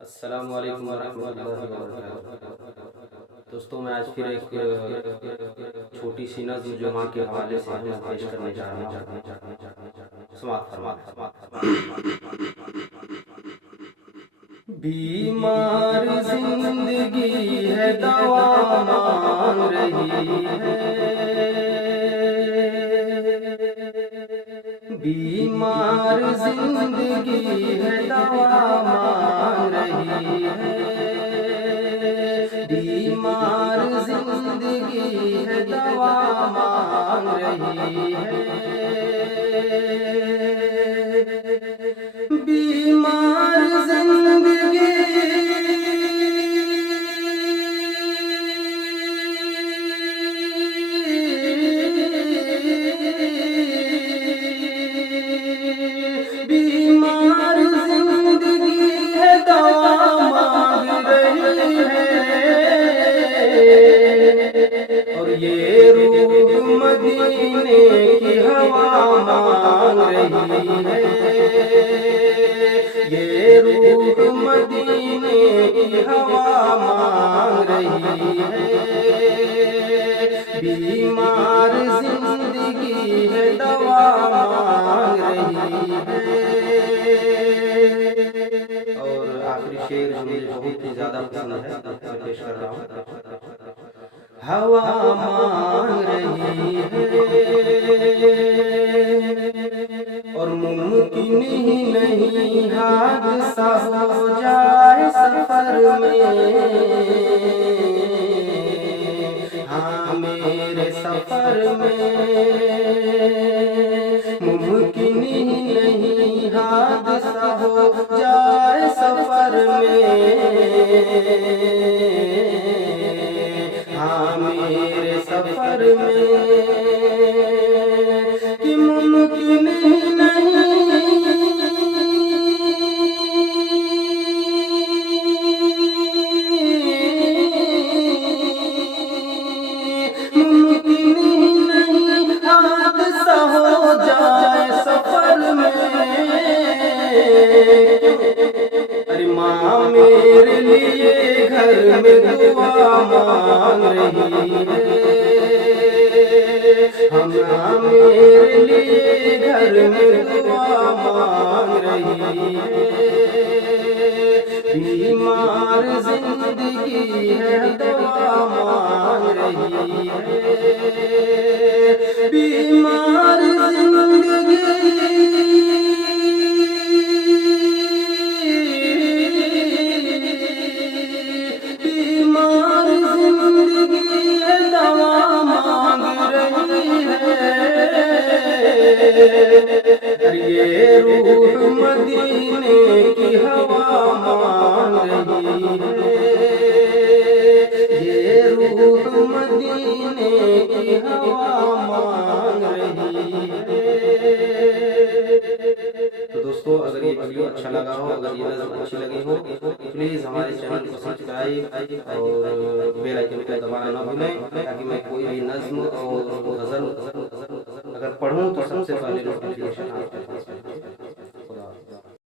अस्सलाम वालेकुम रहमतुल्लाहि व बरकातहू। दोस्तों, मैं आज फिर एक छोटी सी नज़्म जो माँ के हवाले से मैं पेश करने जा रहा हूँ। समाअत फरमाएं। बीमार जिंदगी है, दवा मांग रही है। बीमार जिंदगी है, दवा मांग रही है। बीमार जिंदगी है, दवा मांग रही है। बीमार जिंदगी बीमार जिंदगी है, दवा मांग रही है। और ये रूह मदीने की हवा मांग रही है। ये रूह मदीने की हवा मांग रही है। बीमार जिंदगी है, दवा मांग रही है। और आखिरी शेर जो मुझे बहुत ही ज्यादा पसंद है, मैं पेश कर रहा हूँ। हवा मांग रही है और मुमकिन ही नहीं हादसा हो जाए सफर में। हाँ, मेरे सफर में मुमकिन ही नहीं हादसा हो जाए सफर में। हाँ, मेरे सफर में कि मुमकिन ही नहीं मुमकिन ही नहीं हादसा हो जाए सफर में। अरे माँ मेरे लिए घर में दुआ मांग रही है। हम मेरे लिए घर में दुआ मांग रही है। बीमार जिंदगी है, दवा मांग रही है। बीमार जिंदगी बीमार जिंदगी है, दवा मांग रही है। ये रूह मदीने की हवा मांग रही है। ये रूह मदीने की हवा मांग रही है। तो दोस्तों, अगर ये वीडियो अच्छा लगा हो, अगर ये नज़्म अच्छी लगी हो, तो प्लीज़ हमारे चैनल को सब्सक्राइब और बेल आइकन को दबाना ना भूलें, ताकि मैं कोई भी नज़्म और गज़ल अगर पढ़ूँ तो सबसे पहले नोटिफिकेशन आपके पास